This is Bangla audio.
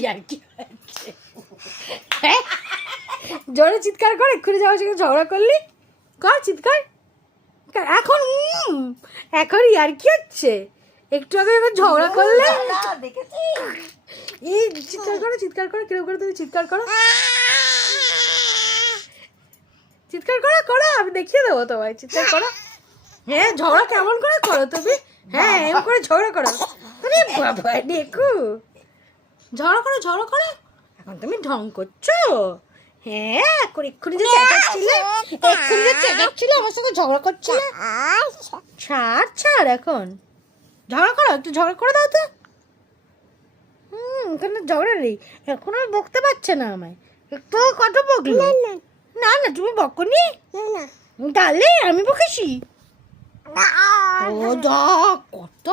ইয়ার কি হচ্ছে? হ্যাঁ জোরে চিৎকার কর, এক্ষুনি যাওয়ার সঙ্গে ঝগড়া করলি, কর চিৎকার এখন। এখন ইয়ার কি হচ্ছে? একটু আগে যখন ঝগড়া করলে এই চিৎকার করো কিরকম করে তুমি চিৎকার করো, চিৎকার করো করো, আমি দেখিয়ে দেবো তোমায়, চিৎকার করো। হ্যাঁ ঝগড়া কেমন করে করো তুমি? হ্যাঁ এমন করে ঝগড়া করো। আরে বাবা দেখো, ঝগড়া করো ঝগড়া করো। এখন তুমি ঢং করছো? হ্যাঁ এখন এক্ষুনি যে চেঁচাচ্ছিলে আমার সঙ্গে ঝগড়া করছিলে, ছাড় ছাড় এখন ঝগড়া করো, একটু ঝগড়া করে দাও তো। এখানে ঝগড়া নেই, এখন আর বকতে পারছে না আমায়, একটু কত বকলো? না না তুমি বকনি, তাহলে আমি বকেছি? ও যা কত